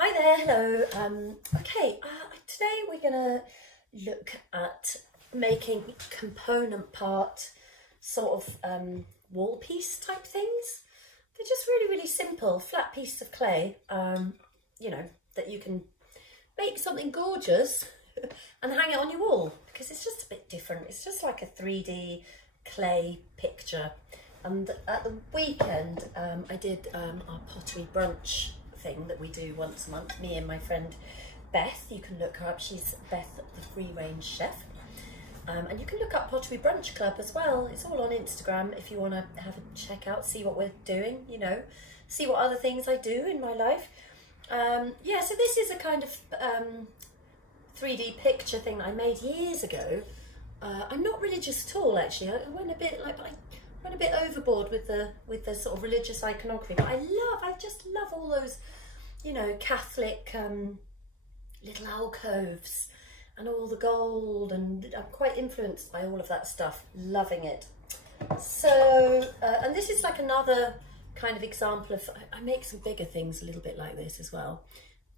Hi there, hello. Today we're gonna look at making component part sort of wall piece type things. They're just really simple, flat pieces of clay, you know, that you can make something gorgeous and hang it on your wall, because it's just a bit different. It's just like a 3D clay picture. And at the weekend, I did our pottery brunch thing that we do once a month, me and my friend Beth. You can look her up, she's Beth the Free Range Chef. And you can look up Pottery Brunch Club as well. It's all on Instagram if you want to have a check out, see what we're doing, you know, see what other things I do in my life. Yeah, so this is a kind of 3D picture thing that I made years ago. I'm not religious at all, actually. I went a bit overboard with the sort of religious iconography, but I just love all those, you know, Catholic little alcoves and all the gold, and I'm quite influenced by all of that stuff, loving it. So, and this is like another kind of example of, I make some bigger things a little bit like this as well,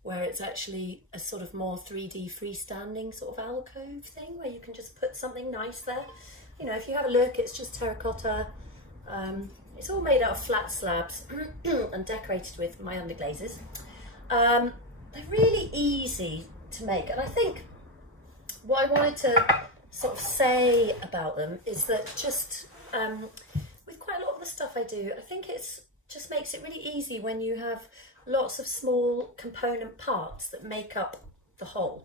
where it's actually a sort of more 3D freestanding sort of alcove thing, where you can just put something nice there. You know, if you have a look, it's just terracotta. It's all made out of flat slabs and decorated with my underglazes. They're really easy to make, and I think what I wanted to sort of say about them is that just with quite a lot of the stuff I do, I think it's just makes it really easy when you have lots of small component parts that make up the whole.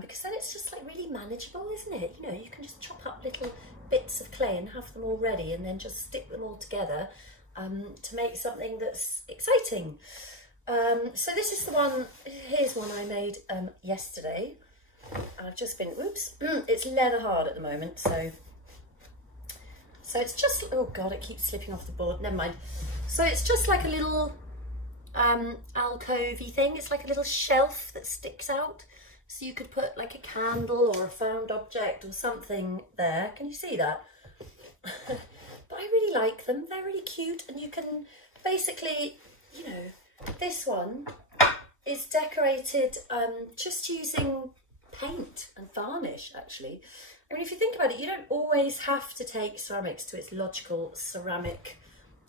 Because then it's just like really manageable, isn't it? You know, you can just chop up little bits of clay and have them all ready, and then just stick them all together to make something that's exciting. So this is the one, here's one I made yesterday. I've just been, oops, it's leather hard at the moment, so it's just, oh God, it keeps slipping off the board, never mind. So it's just like a little alcove-y thing. It's like a little shelf that sticks out. So you could put like a candle or a found object or something there. Can you see that? But I really like them. They're really cute, and you can basically, you know, this one is decorated just using paint and varnish, actually. I mean, if you think about it, you don't always have to take ceramics to its logical ceramic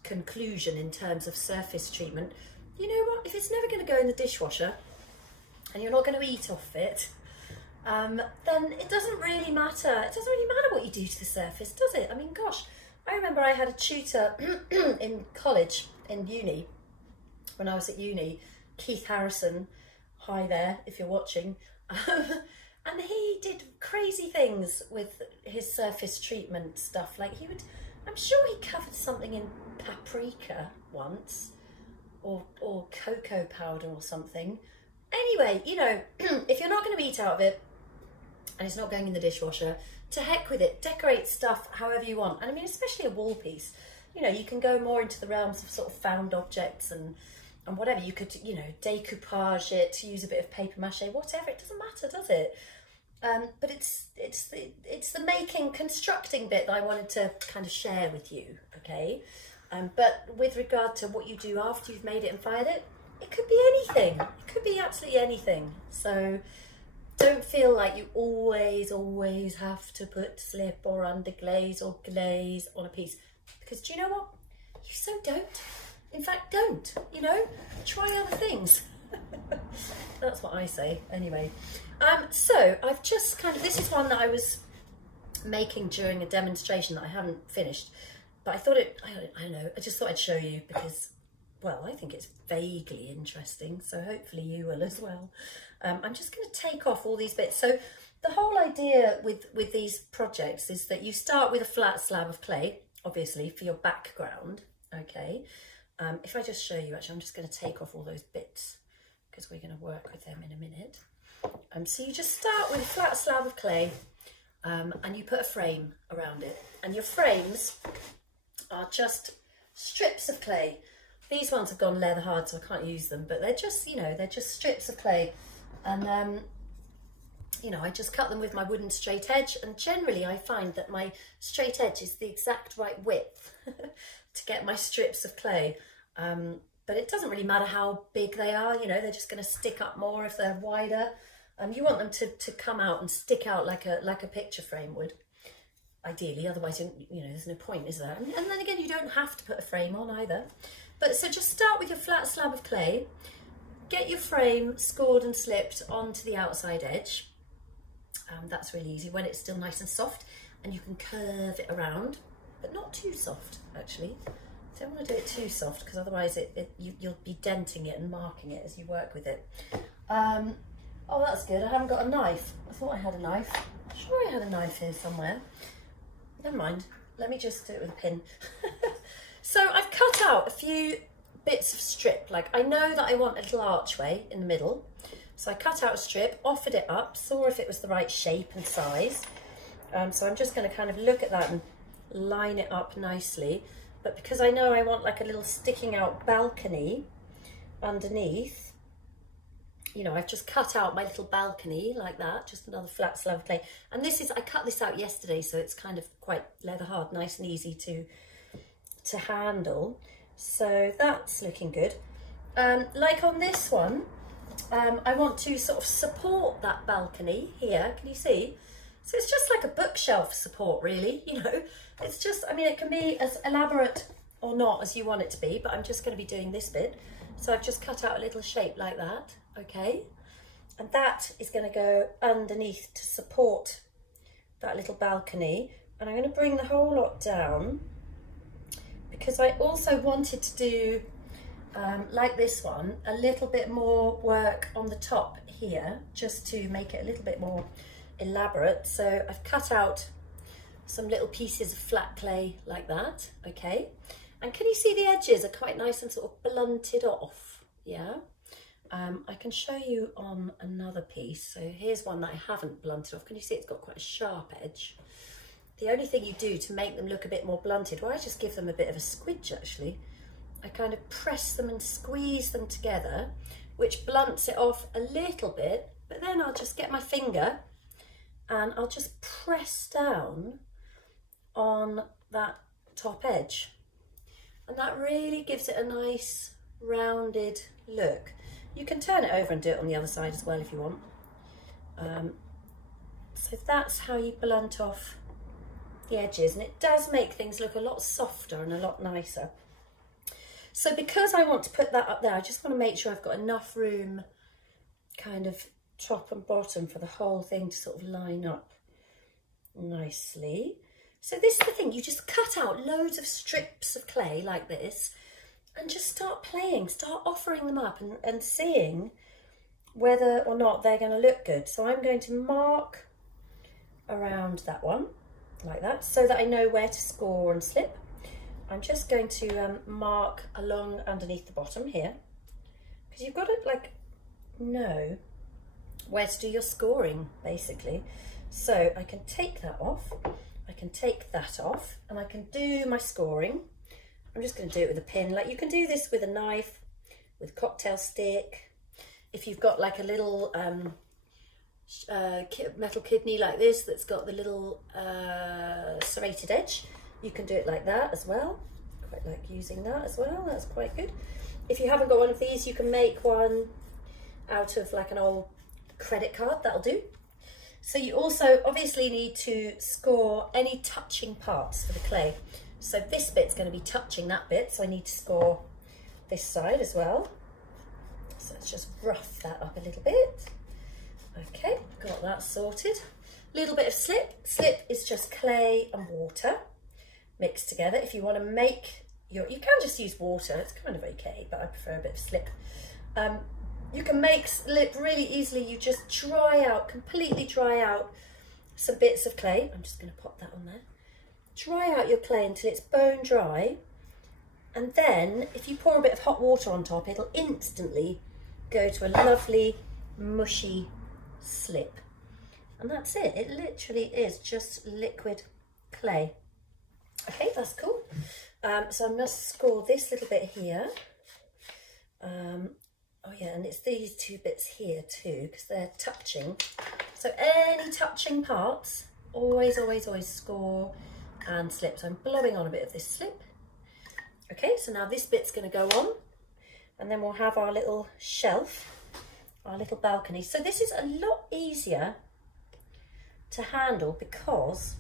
conclusion in terms of surface treatment. You know what? If it's never going to go in the dishwasher, and you're not going to eat off it, then it doesn't really matter. It doesn't really matter what you do to the surface, does it? I mean, gosh, I remember I had a tutor in college, in uni, when I was at uni, Keith Harrison, hi there if you're watching, and he did crazy things with his surface treatment stuff. Like I'm sure he covered something in paprika once, or cocoa powder or something. Anyway, you know, if you're not going to eat out of it and it's not going in the dishwasher, to heck with it. Decorate stuff however you want. And I mean, especially a wall piece, you know, you can go more into the realms of sort of found objects and whatever. You could, you know, decoupage it, use a bit of paper mache, whatever. It doesn't matter, does it? But it's the constructing bit that I wanted to kind of share with you, okay? But with regard to what you do after you've made it and fired it, it could be anything. It could be absolutely anything. So don't feel like you always have to put slip or underglaze or glaze on a piece. Because do you know what? You so don't. In fact, don't. You know, try other things. That's what I say anyway. So I've just kind of, this is one that I was making during a demonstration that I haven't finished. But I thought I don't know, I just thought I'd show you because, well, I think it's vaguely interesting, so hopefully you will as well. I'm just going to take off all these bits. So the whole idea with these projects is that you start with a flat slab of clay, obviously, for your background, okay? If I just show you, actually, I'm just going to take off all those bits because we're going to work with them in a minute. So you just start with a flat slab of clay and you put a frame around it. And your frames are just strips of clay. These ones have gone leather hard, so I can't use them, but they're just, you know, they're just strips of clay. And, you know, I just cut them with my wooden straight edge, and generally I find that my straight edge is the exact right width to get my strips of clay. but it doesn't really matter how big they are, you know, they're just going to stick up more if they're wider. You want them to come out and stick out like a picture frame would, ideally, otherwise, you know, there's no point, is there? And then again, you don't have to put a frame on either. But so just start with your flat slab of clay, get your frame scored and slipped onto the outside edge. That's really easy when it's still nice and soft, and you can curve it around, but not too soft, actually. Don't want to do it too soft because otherwise you'll be denting it and marking it as you work with it. Oh, that's good. I haven't got a knife. I thought I had a knife. I'm sure I had a knife here somewhere. Never mind. Let me just do it with a pin. So I've cut out a few bits of strip. Like, I know that I want a little archway in the middle. So I cut out a strip, offered it up, saw if it was the right shape and size. So I'm just going to kind of look at that and line it up nicely. But because I know I want like a little sticking out balcony underneath, you know, I've just cut out my little balcony like that, just another flat slab of clay. And this is, I cut this out yesterday, so it's kind of quite leather hard, nice and easy to handle. So that's looking good. Like on this one, I want to sort of support that balcony here, can you see? So it's just like a bookshelf support, really, you know. It's just, I mean, it can be as elaborate or not as you want it to be, but I'm just going to be doing this bit. So I've just cut out a little shape like that, okay? And that is going to go underneath to support that little balcony. And I'm going to bring the whole lot down because I also wanted to do, like this one, a little bit more work on the top here, just to make it a little bit more elaborate. So I've cut out some little pieces of flat clay like that, okay? And can you see the edges are quite nice and sort of blunted off, yeah? I can show you on another piece. So here's one that I haven't blunted off. Can you see it's got quite a sharp edge? The only thing you do to make them look a bit more blunted, well, I just give them a bit of a squidge actually. I kind of press them and squeeze them together, which blunts it off a little bit, but then I'll just get my finger and I'll just press down on that top edge. And that really gives it a nice rounded look. You can turn it over and do it on the other side as well if you want. So that's how you blunt off the edges, and it does make things look a lot softer and a lot nicer. So because I want to put that up there, I just want to make sure I've got enough room kind of top and bottom for the whole thing to sort of line up nicely. So this is the thing, you just cut out loads of strips of clay like this and just start playing, start offering them up and seeing whether or not they're going to look good. So I'm going to mark around that one like that so that I know where to score and slip. I'm just going to mark along underneath the bottom here because you've got to like know where to do your scoring basically. So I can take that off, I can take that off, and I can do my scoring. I'm just going to do it with a pin. Like, you can do this with a knife, with cocktail stick. If you've got like a little metal kidney like this that's got the little serrated edge, you can do it like that as well. Quite like using that as well, that's quite good. If you haven't got one of these, you can make one out of like an old credit card, that'll do. So you also obviously need to score any touching parts for the clay. So this bit's going to be touching that bit, so I need to score this side as well. So let's just rough that up a little bit. Okay, got that sorted. Little bit of slip. Slip is just clay and water mixed together. If you want to make your, you can just use water, it's kind of okay, but I prefer a bit of slip. You can make slip really easily. You just dry out, completely dry out some bits of clay. I'm just going to pop that on there. Dry out your clay until it's bone dry. And then if you pour a bit of hot water on top, it'll instantly go to a lovely mushy slip. And that's it. It literally is just liquid clay. Okay, that's cool. So I must score this little bit here. Oh yeah, and it's these two bits here too, because they're touching. So any touching parts, always, always, always score and slip. So I'm blowing on a bit of this slip. Okay, so now this bit's going to go on. and then we'll have our little shelf, our little balcony. So this is a lot easier to handle because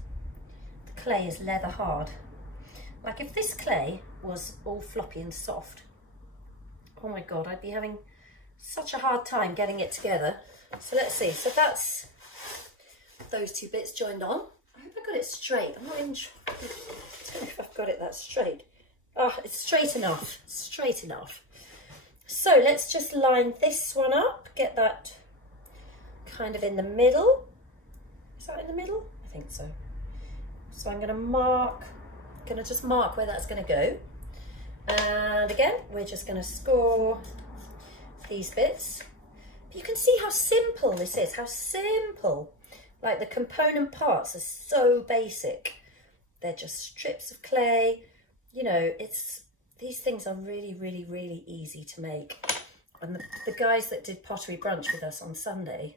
the clay is leather hard. Like if this clay was all floppy and soft, oh my God, I'd be having such a hard time getting it together. So let's see, so that's those two bits joined on. I hope I got it straight. I'm not even sure. I don't know if I've got it that straight. Oh, it's straight enough, straight enough. So let's just line this one up, get that kind of in the middle. Is that in the middle? I think so. So I'm gonna just mark where that's gonna go. And again, we're just gonna score these bits. But you can see how simple this is, how simple. Like the component parts are so basic. They're just strips of clay. You know, these things are really, really, really easy to make. And the guys that did pottery brunch with us on Sunday,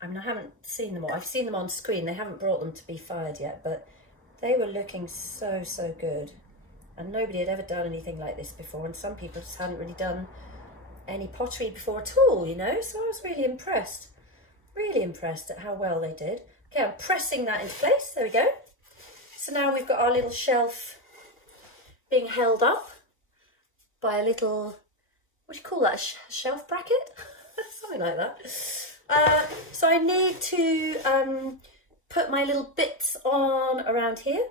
I mean, I haven't seen them all. I've seen them on screen. They haven't brought them to be fired yet, but they were looking so, so good. And nobody had ever done anything like this before. And some people just hadn't really done any pottery before at all, you know. So I was really impressed at how well they did. Okay, I'm pressing that into place. There we go. So now we've got our little shelf being held up by a little, what do you call that, a shelf bracket? Something like that. So I need to put my little bits on around here.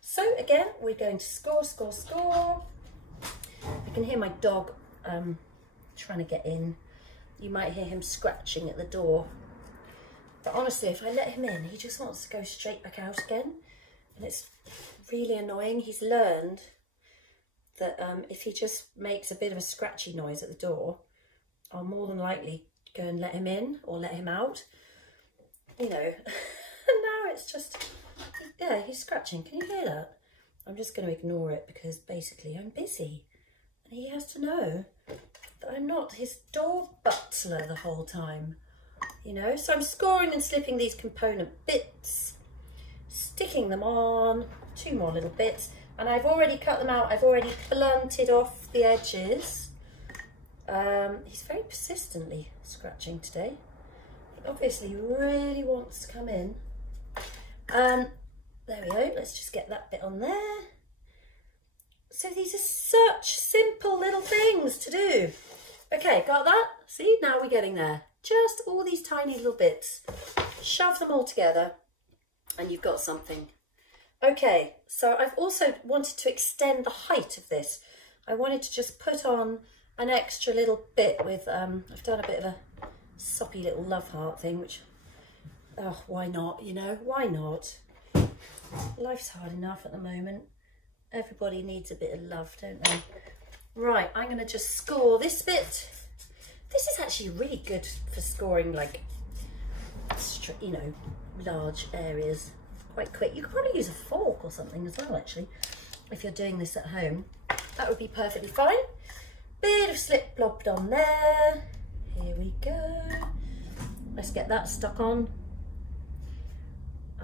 So again, we're going to score. I can hear my dog trying to get in. You might hear him scratching at the door. But honestly, if I let him in, he just wants to go straight back out again. And it's really annoying. He's learned that if he just makes a bit of a scratchy noise at the door, I'll more than likely go and let him in or let him out. You know, and now it's just, yeah, he's scratching. Can you hear that? I'm just going to ignore it because basically I'm busy. And he has to know that I'm not his door butler the whole time. You know, so I'm scoring and slipping these component bits, sticking them on, 2 more little bits, and I've already cut them out. I've already blunted off the edges. He's very persistently scratching today. He obviously really wants to come in. There we go, let's just get that bit on there. So these are such simple little things to do. Okay, got that? See, now we're getting there. Just all these tiny little bits. Shove them all together and you've got something. Okay, so I've also wanted to extend the height of this. I wanted to just put on an extra little bit with, I've done a bit of a soppy little love heart thing, which, oh, why not, you know, why not? Life's hard enough at the moment. Everybody needs a bit of love, don't they? Right, I'm going to just score this bit. This is actually really good for scoring, like, you know, large areas quite quick. You could probably use a fork or something as well, actually, if you're doing this at home. That would be perfectly fine. Bit of slip blobbed on there. Here we go. Let's get that stuck on.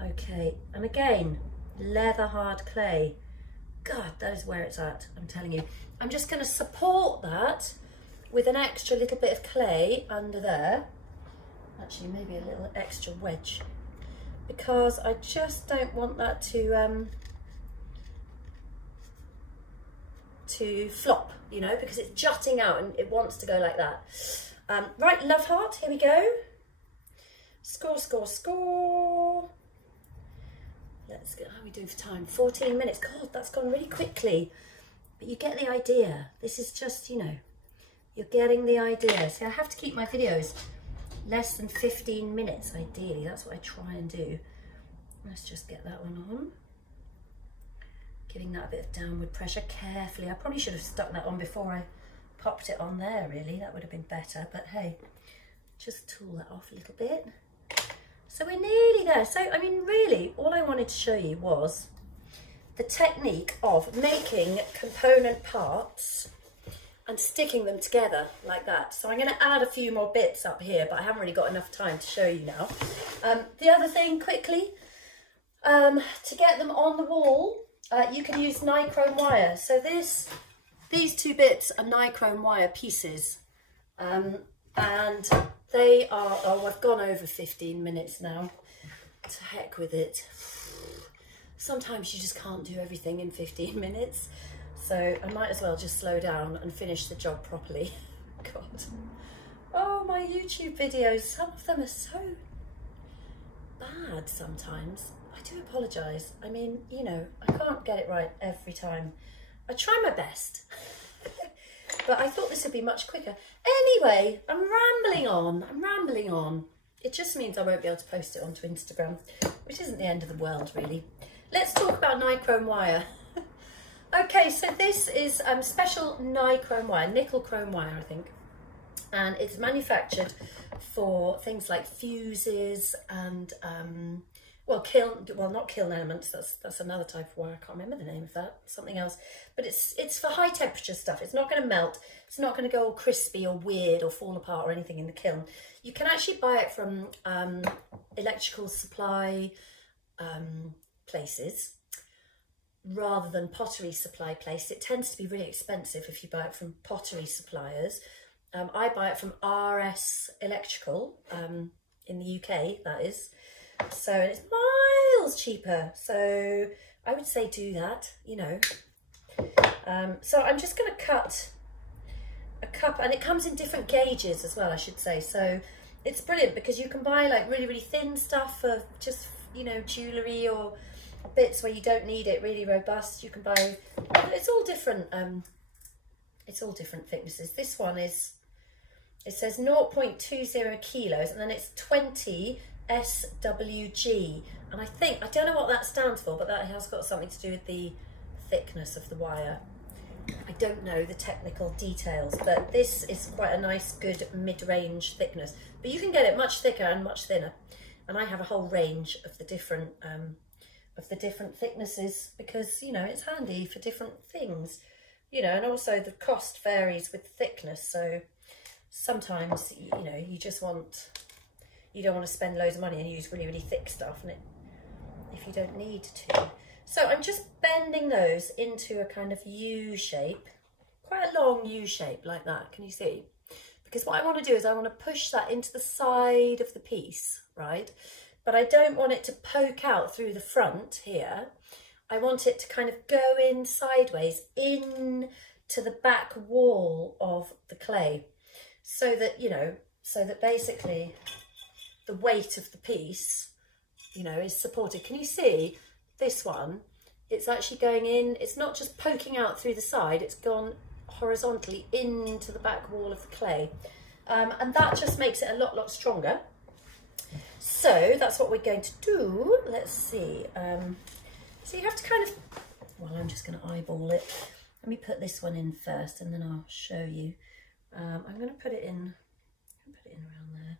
Okay, and again, leather hard clay. God, that is where it's at, I'm telling you. I'm just going to support that with an extra little bit of clay under there. Actually, maybe a little extra wedge, because I just don't want that to flop, you know, because it's jutting out and it wants to go like that. Right, love heart, here we go. Score, score, score. Let's go, how are we doing for time? 14 minutes. God, that's gone really quickly. But you get the idea. This is just, you know, you're getting the idea. See, I have to keep my videos less than 15 minutes, ideally. That's what I try and do. Let's just get that one on. Giving that a bit of downward pressure carefully. I probably should have stuck that on before I popped it on there, really. That would have been better. But hey, just tool that off a little bit. So we're nearly there. So, I mean, really, all I wanted to show you was the technique of making component parts and sticking them together like that. So I'm going to add a few more bits up here, but I haven't really got enough time to show you now. The other thing, quickly, to get them on the wall, you can use Nichrome wire. So this these two bits are Nichrome wire pieces, and they are, oh, I've gone over 15 minutes now. To heck with it. Sometimes you just can't do everything in 15 minutes. So I might as well just slow down and finish the job properly. God. Oh, my YouTube videos, some of them are so bad sometimes. I do apologise. I mean, you know, I can't get it right every time. I try my best. But I thought this would be much quicker. Anyway, I'm rambling on. It just means I won't be able to post it onto Instagram, which isn't the end of the world, really. Let's talk about Nichrome wire. Okay, so this is special Nichrome wire, Nichrome Wire, I think. And it's manufactured for things like fuses and, well, not kiln elements, that's another type of wire. I can't remember the name of that, something else. But it's for high temperature stuff. It's not going to melt. It's not going to go all crispy or weird or fall apart or anything in the kiln. You can actually buy it from electrical supply places rather than pottery supply places. It tends to be really expensive if you buy it from pottery suppliers. I buy it from RS Electrical in the UK, that is. So it's miles cheaper. So I would say do that, you know. So I'm just going to cut a cup, and it comes in different gauges as well, I should say. So it's brilliant because you can buy like really, really thin stuff for just, you know, jewellery or bits where you don't need it really robust. You can buy, it's all different thicknesses. This one is, it says 0.20 kilos, and then it's 20 SWG, and I don't know what that stands for, but that has got something to do with the thickness of the wire. I don't know the technical details, but this is quite a nice, good mid-range thickness. But you can get it much thicker and much thinner, and I have a whole range of the different thicknesses because, you know, it's handy for different things, you know, and also the cost varies with thickness. So sometimes, you know, you don't want to spend loads of money and use really, really thick stuff, and if you don't need to. So I'm just bending those into a kind of U shape, quite a long U shape like that. Can you see? Because what I want to do is I want to push that into the side of the piece, right? But I don't want it to poke out through the front here. I want it to kind of go in sideways in to the back wall of the clay, so that, you know, so that basically the weight of the piece, you know, is supported. Can you see this one? It's actually going in, it's not just poking out through the side, it's gone horizontally into the back wall of the clay. And that just makes it a lot stronger. So that's what we're going to do. Let's see. So you have to kind of, well, I'm just going to eyeball it. Let me put this one in first and then I'll show you. I'm going to put it in around there.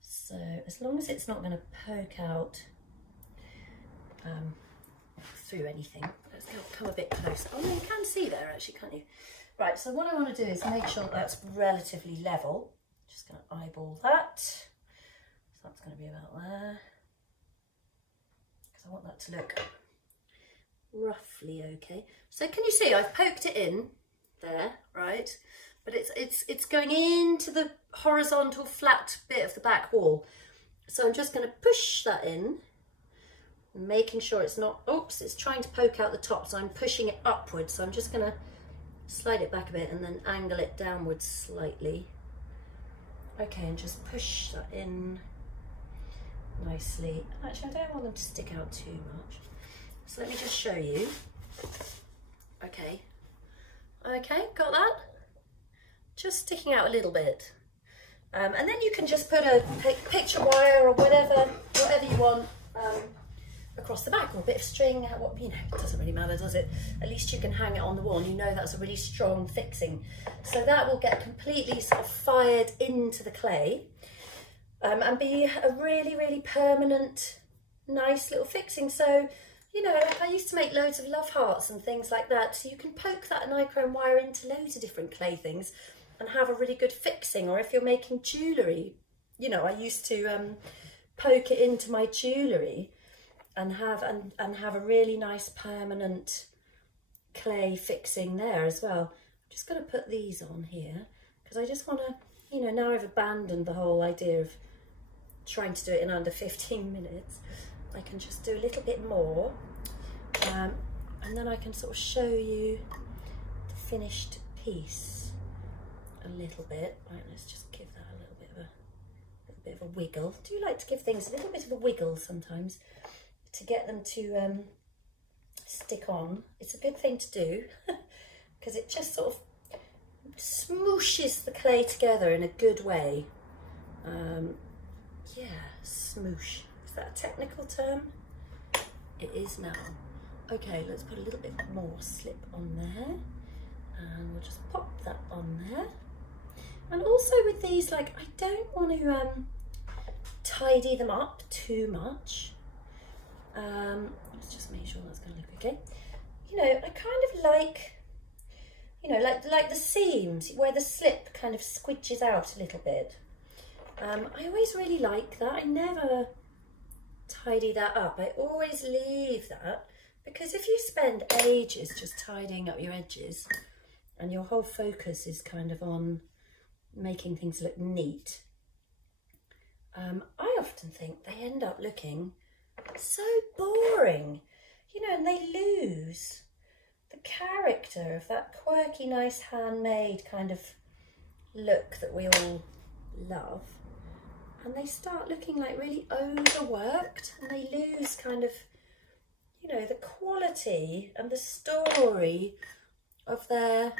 So as long as it's not going to poke out through anything. Let's come a bit closer. Oh no, you can see there actually, can't you? Right, so what I want to do is make sure that's relatively level. Just going to eyeball that. So that's going to be about there. Because I want that to look roughly okay. So can you see I've poked it in there, right? But it's going into the horizontal flat bit of the back wall. So I'm just going to push that in, making sure it's not, oops, it's trying to poke out the top, so I'm pushing it upwards. So I'm just going to slide it back a bit and then angle it downwards slightly. Okay, and just push that in nicely. Actually, I don't want them to stick out too much. So let me just show you. Okay, got that? Just sticking out a little bit. And then you can just put a picture wire or whatever you want across the back, or a bit of string, you know, it doesn't really matter, does it? At least you can hang it on the wall and you know that's a really strong fixing. So that will get completely sort of fired into the clay and be a really, really permanent, nice little fixing. So, you know, I used to make loads of love hearts and things like that. So you can poke that Nichrome wire into loads of different clay things and have a really good fixing. Or if you're making jewellery, you know, I used to poke it into my jewellery and have a really nice permanent clay fixing there as well. I'm just going to put these on here because I just want to, you know, now I've abandoned the whole idea of trying to do it in under 15 minutes. I can just do a little bit more, and then I can sort of show you the finished piece a little bit. Right, let's just give that a little bit of a wiggle. Do you like to give things a little bit of a wiggle sometimes to get them to stick on? It's a good thing to do because it just sort of smooshes the clay together in a good way. Yeah, smoosh. Is that a technical term? It is now. Okay, let's put a little bit more slip on there, and we'll just pop that on there. And also with these, like, I don't want to tidy them up too much. Let's just make sure that's going to look okay. You know, I kind of like, you know, like the seams where the slip kind of squidges out a little bit. I always really like that. I never tidy that up. I always leave that, because if you spend ages just tidying up your edges and your whole focus is kind of on making things look neat, I often think they end up looking so boring, you know, and they lose the character of that quirky, nice handmade kind of look that we all love. And they start looking like really overworked, and they lose kind of, you know, the quality and the story of their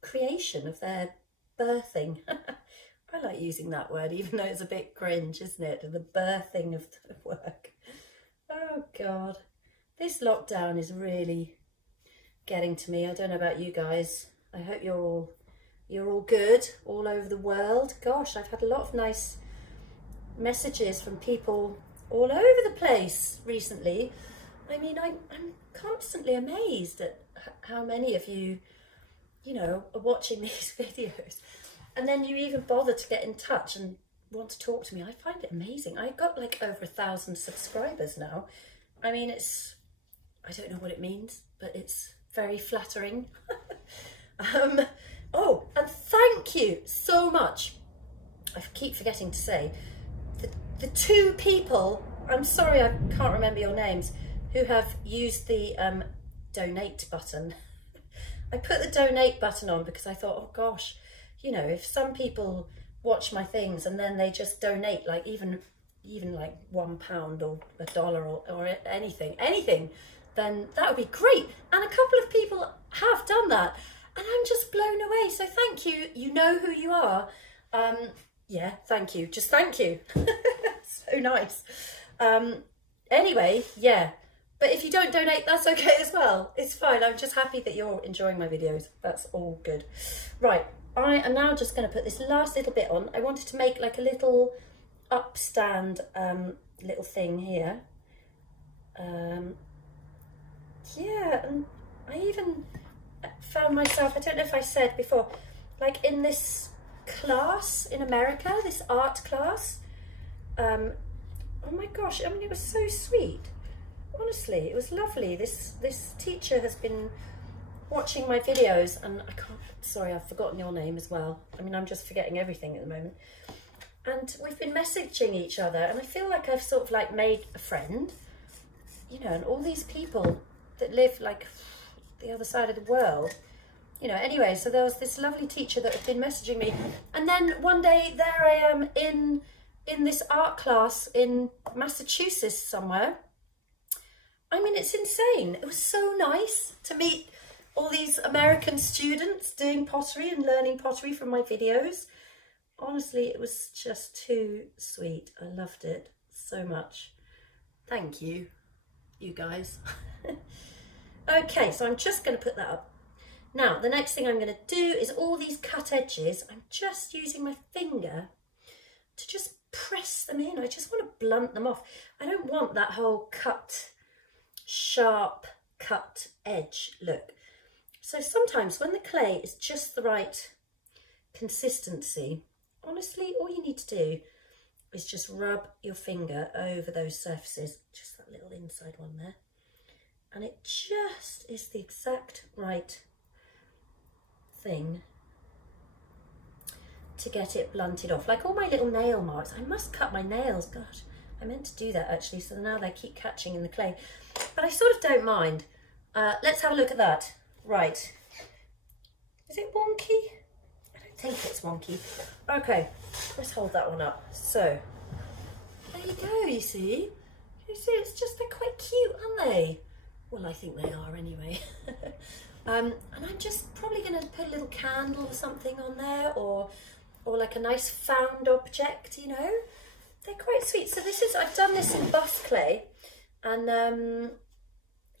creation, of their birthing. I like using that word, even though it's a bit cringe, isn't it? The birthing of the work. Oh God, this lockdown is really getting to me. I don't know about you guys. I hope you're all good all over the world. Gosh, I've had a lot of nice messages from people all over the place recently. I mean, I'm constantly amazed at how many of you, you know, are watching these videos. And then you even bother to get in touch and want to talk to me. I find it amazing. I've got like over 1,000 subscribers now. I mean, I don't know what it means, but it's very flattering. Oh, and thank you so much. I keep forgetting to say, the 2 people, I'm sorry I can't remember your names, who have used the donate button. I put the donate button on because I thought, oh gosh, you know, if some people watch my things and then they just donate, like even like £1 or $1 or anything, then that would be great. And a couple of people have done that, and I'm just blown away. So thank you. You know who you are. Yeah, thank you. Just thank you. So nice. Anyway, yeah. But if you don't donate, that's okay as well. It's fine. I'm just happy that you're enjoying my videos. That's all good. Right. I am now just going to put this last little bit on. I wanted to make like a little upstand little thing here. Yeah, and I even found myself, I don't know if I said before, like in this class in America, this art class. Oh my gosh, I mean, it was so sweet. Honestly, it was lovely. This teacher has been watching my videos, and I can't, sorry, I've forgotten your name as well. I mean, I'm just forgetting everything at the moment. And we've been messaging each other, and I feel like I've sort of like made a friend, you know, and all these people that live like the other side of the world, you know. Anyway, so there was this lovely teacher that had been messaging me, and then one day there I am in this art class in Massachusetts somewhere. I mean, it's insane. It was so nice to meet all these American students doing pottery and learning pottery from my videos. Honestly, it was just too sweet. I loved it so much. Thank you, you guys. Okay, so I'm just going to put that up. Now, the next thing I'm going to do is all these cut edges. I'm just using my finger to just press them in. I just want to blunt them off. I don't want that whole cut, sharp cut edge look. So sometimes when the clay is just the right consistency, honestly, all you need to do is just rub your finger over those surfaces, just that little inside one there, and it just is the exact right thing to get it blunted off. Like all my little nail marks, I must cut my nails, gosh, I meant to do that actually, so now they keep catching in the clay, but I sort of don't mind. Let's have a look at that. Right, is it wonky? I don't think it's wonky. Okay, let's hold that one up. So there you go, you see, it's just, they're quite cute, aren't they? Well, I think they are anyway. And I'm just probably going to put a little candle or something on there, or like a nice found object, you know. They're quite sweet. So this is, I've done this in buff clay, and I'm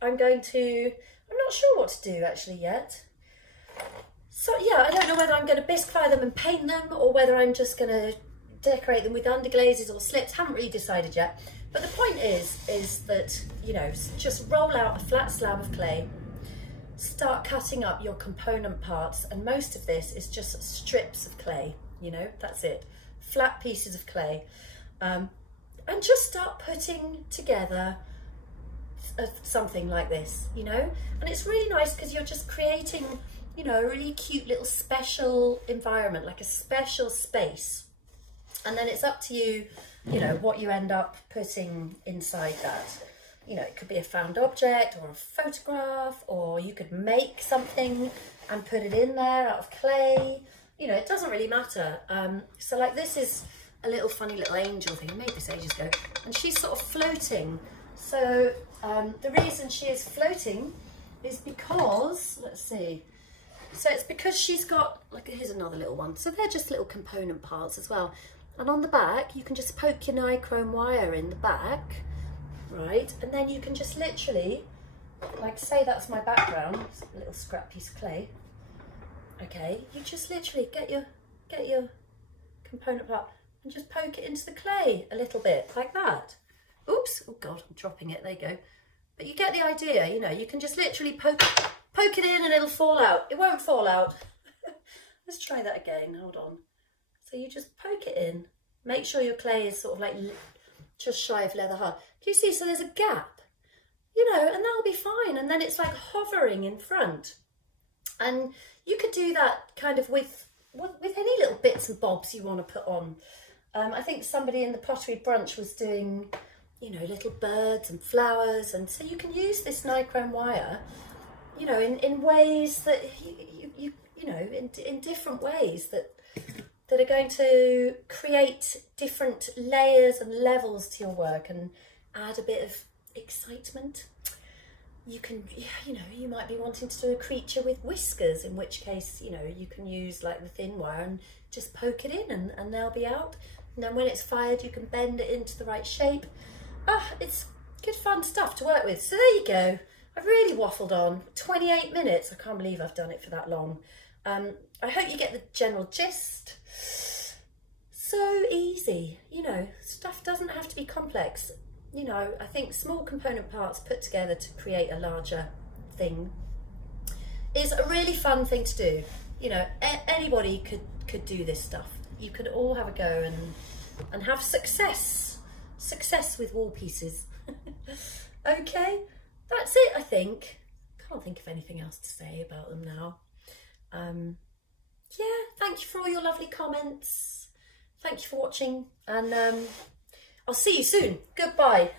not sure what to do actually yet. So yeah, I don't know whether I'm going to bisque-fly them and paint them, or whether I'm just going to decorate them with underglazes or slips. Haven't really decided yet. But the point is that, you know, just roll out a flat slab of clay, start cutting up your component parts, and most of this is just strips of clay, you know, that's it, flat pieces of clay, and just start putting together something like this, you know. And it's really nice because you're just creating, you know, a really cute little special environment, like a special space, and then it's up to you, you know, what you end up putting inside that. You know, it could be a found object or a photograph, or you could make something and put it in there out of clay. You know, it doesn't really matter. So like this is a little funny little angel thing. I made this ages ago, and she's sort of floating. So the reason she is floating is because, let's see. So it's because she's got, like, here's another little one. So they're just little component parts as well. And on the back, you can just poke your Nichrome wire in the back. Right, and then you can just literally, like, say that's my background, it's a little scrap piece of clay. Okay, you just literally get your component part and just poke it into the clay a little bit, like that. Oops, oh God, I'm dropping it, there you go. But you get the idea, you know, you can just literally poke it in and it'll fall out. It won't fall out. Let's try that again, hold on. So you just poke it in, make sure your clay is sort of like just shy of leather hard. Do you see? So there's a gap, you know, and that'll be fine. And then it's like hovering in front. And you could do that kind of with any little bits and bobs you want to put on. I think somebody in the pottery brunch was doing, you know, little birds and flowers. And so you can use this Nichrome wire, you know, in ways that, you know, in different ways that are going to create different layers and levels to your work and add a bit of excitement. You can, you know, you might be wanting to do a creature with whiskers, in which case, you know, you can use like the thin wire and just poke it in and they'll be out. And then when it's fired, you can bend it into the right shape. It's good fun stuff to work with. So there you go. I've really waffled on. 28 minutes. I can't believe I've done it for that long. I hope you get the general gist. So easy, you know, stuff doesn't have to be complex. You know, I think small component parts put together to create a larger thing is a really fun thing to do. You know, anybody could do this stuff. You could all have a go and have success with wall pieces. Okay, that's it, I think. Can't think of anything else to say about them now. Yeah, thank you for all your lovely comments. Thank you for watching, and I'll see you soon. Goodbye.